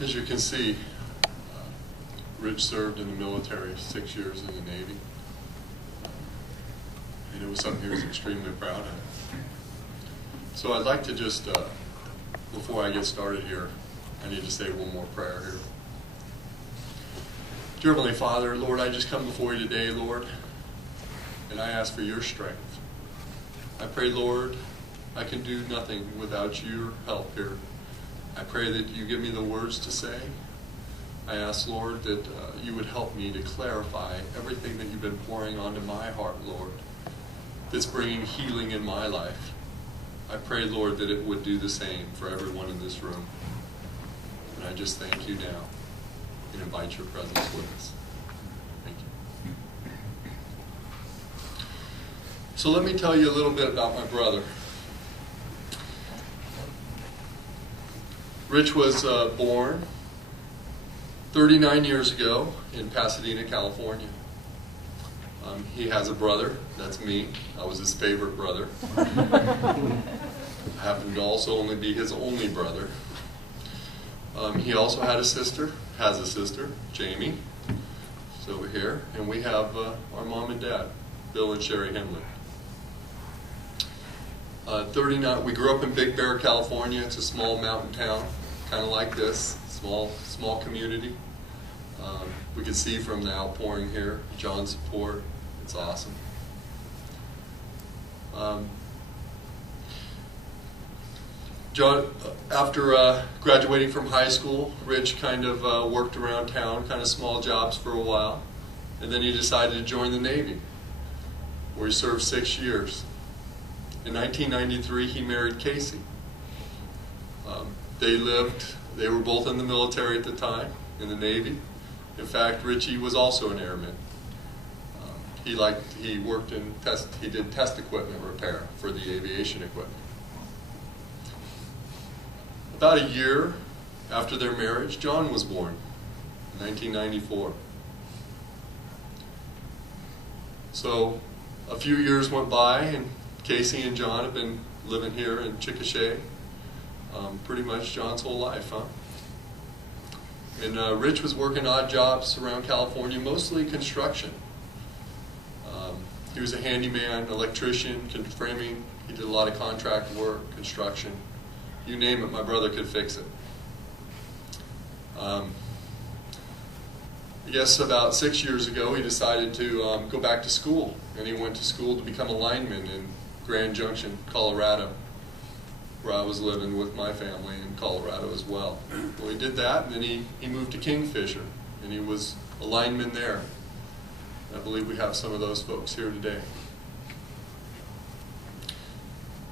As you can see, Rich served in the military, 6 years in the Navy. And it was something he was extremely proud of. So I'd like to just, before I get started here, I need to say one more prayer here. Dear Heavenly Father, Lord, I just come before you today, Lord, and I ask for your strength. I pray, Lord, I can do nothing without your help here. I pray that you give me the words to say. I ask, Lord, that you would help me to clarify everything that you've been pouring onto my heart, Lord, that's bringing healing in my life. I pray, Lord, that it would do the same for everyone in this room. And I just thank you now and invite your presence with us. Thank you. So let me tell you a little bit about my brother. Rich was born 39 years ago in Pasadena, California. He has a brother, that's me. I was his favorite brother. I happen to also only be his only brother. He also had a sister, has a sister, Jamie. She's over here. And we have our mom and dad, Bill and Sherry Henley. 39. We grew up in Big Bear, California. It's a small mountain town, kind of like this, small community. We can see from the outpouring here, John's support. It's awesome. John, after graduating from high school, Rich kind of worked around town, kind of small jobs for a while, and then he decided to join the Navy, where he served 6 years. In 1993, he married Casey. They were both in the military at the time, in the Navy. In fact, Richie was also an airman. He did test equipment repair for the aviation equipment. About a year after their marriage, John was born, in 1994. So a few years went by, and Casey and John have been living here in Chickasha pretty much John's whole life, huh? And Rich was working odd jobs around California, mostly construction. He was a handyman, electrician, framing. He did a lot of contract work, construction. You name it, my brother could fix it. I guess about 6 years ago, he decided to go back to school, and he went to school to become a lineman in Grand Junction, Colorado, where I was living with my family in Colorado as well. Well, he did that, and then he moved to Kingfisher, and he was a lineman there. I believe we have some of those folks here today.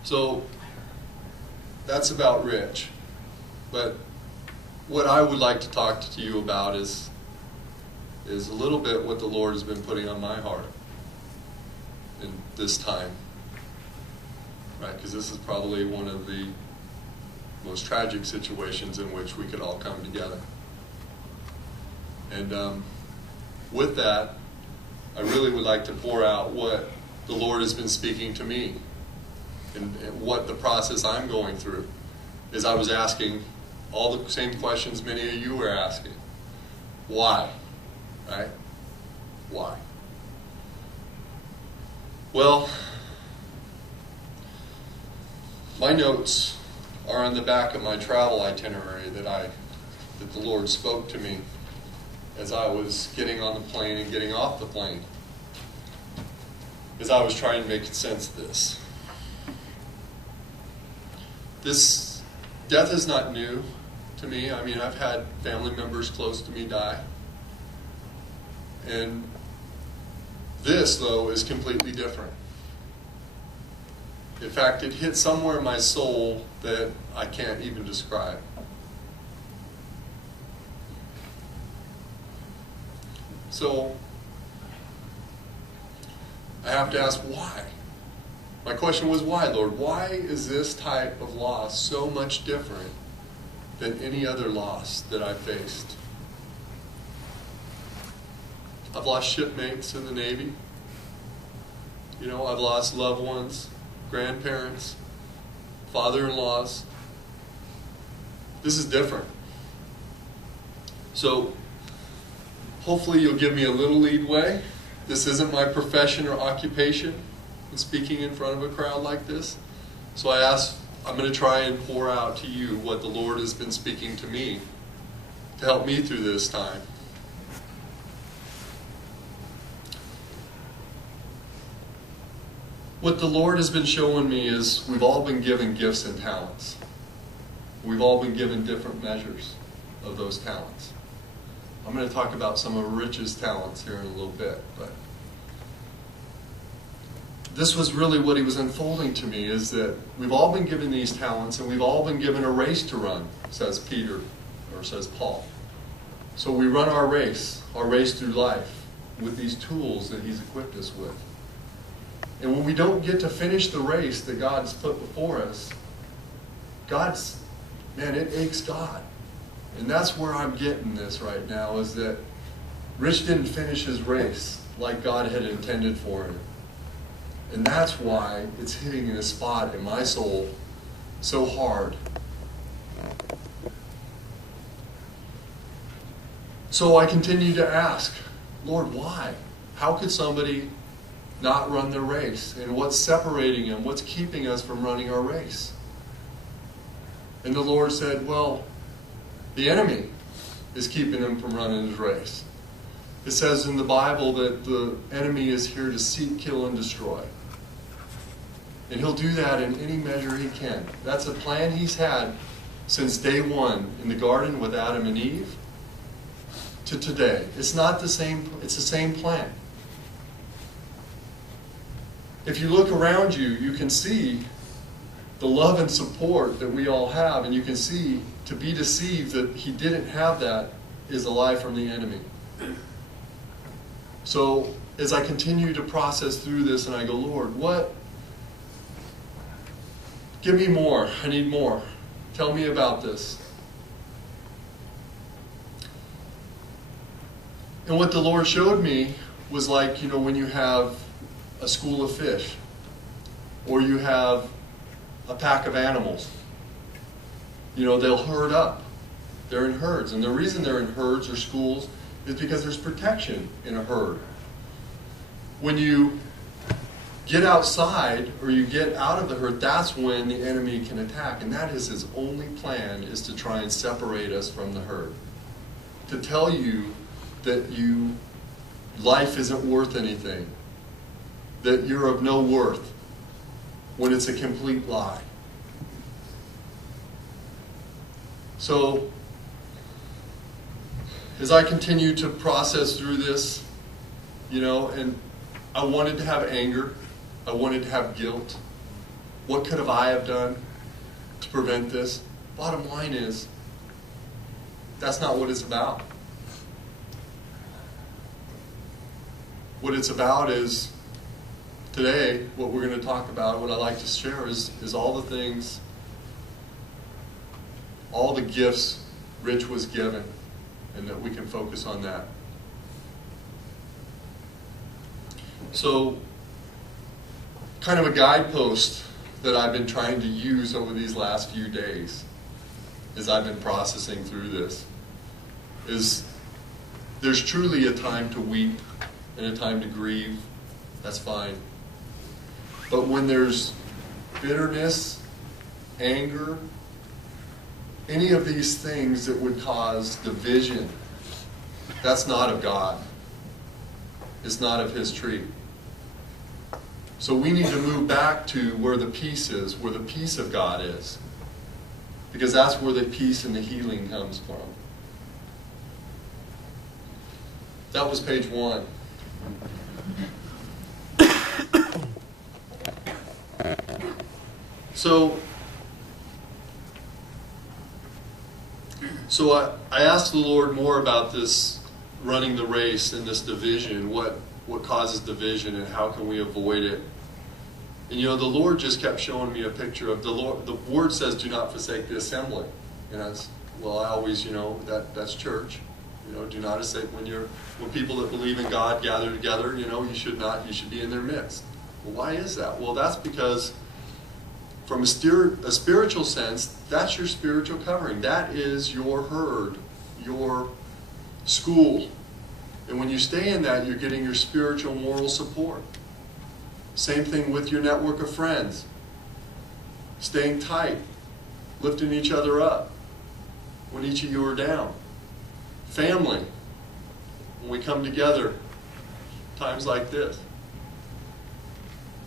So that's about Rich. But what I would like to talk to you about is a little bit what the Lord has been putting on my heart in this time. Right? Because this is probably one of the most tragic situations in which we could all come together. And with that, I really would like to pour out what the Lord has been speaking to me and what the process I'm going through. Is I was asking all the same questions many of you were asking. Why? Right? Why? Well, my notes are on the back of my travel itinerary that the Lord spoke to me as I was getting on the plane and getting off the plane, as I was trying to make sense of this. This death is not new to me. I mean, I've had family members close to me die. And this, though, is completely different. In fact, it hit somewhere in my soul that I can't even describe. So, I have to ask why. My question was why, Lord? Why is this type of loss so much different than any other loss that I've faced? I've lost shipmates in the Navy. You know, I've lost loved ones, grandparents, father-in-laws. This is different. So hopefully you'll give me a little leadway. This isn't my profession or occupation, speaking in front of a crowd like this. So I'm going to try and pour out to you what the Lord has been speaking to me to help me through this time. What the Lord has been showing me is we've all been given gifts and talents. We've all been given different measures of those talents. I'm going to talk about some of Rich's talents here in a little bit, but this was really what he was unfolding to me, is that we've all been given these talents and we've all been given a race to run, says Peter, or says Paul. So we run our race through life with these tools that he's equipped us with. And when we don't get to finish the race that God's put before us, it aches God. And that's where I'm getting this right now, is that Rich didn't finish his race like God had intended for him. And that's why it's hitting in a spot in my soul so hard. So I continue to ask, Lord, why? How could somebody not run their race? And what's separating them? What's keeping us from running our race? And the Lord said, well, the enemy is keeping him from running his race. It says in the Bible that the enemy is here to seek, kill, and destroy. And he'll do that in any measure he can. That's a plan he's had since day one in the garden with Adam and Eve to today. It's not the same, it's the same plan. If you look around you, you can see the love and support that we all have, and you can see to be deceived that he didn't have that is a lie from the enemy. So as I continue to process through this and I go, Lord, what? Give me more. I need more. Tell me about this. And what the Lord showed me was like, when you have a school of fish, or you have a pack of animals. They'll herd up. They're in herds. And the reason they're in herds or schools is because there's protection in a herd. When you get outside or you get out of the herd, that's when the enemy can attack. And that is his only plan, is to try and separate us from the herd. To tell you that life isn't worth anything. That you're of no worth, when it's a complete lie. So, as I continue to process through this, and I wanted to have anger, I wanted to have guilt. What could I have done to prevent this? Bottom line is, that's not what it's about. What it's about is, today, what we're going to talk about, what I like to share is all the things, all the gifts Rich was given, and that we can focus on that. So, kind of a guidepost that I've been trying to use over these last few days as I've been processing through this is there's truly a time to weep and a time to grieve. That's fine. But when there's bitterness, anger, any of these things that would cause division, that's not of God. It's not of his tree. So we need to move back to where the peace is, where the peace of God is. Because that's where the peace and the healing comes from. That was page 1. So I asked the Lord more about this running the race and this division, what causes division and how can we avoid it. And the Lord just kept showing me a picture of the Lord. The word says, do not forsake the assembly. And I always, that's church. Do not forsake when people that believe in God gather together, you should be in their midst. Well, why is that? Well, that's because from a spiritual sense, that's your spiritual covering. That is your herd, your school. And when you stay in that, you're getting your spiritual, moral support. Same thing with your network of friends. Staying tight, lifting each other up when each of you are down. Family, when we come together, times like this.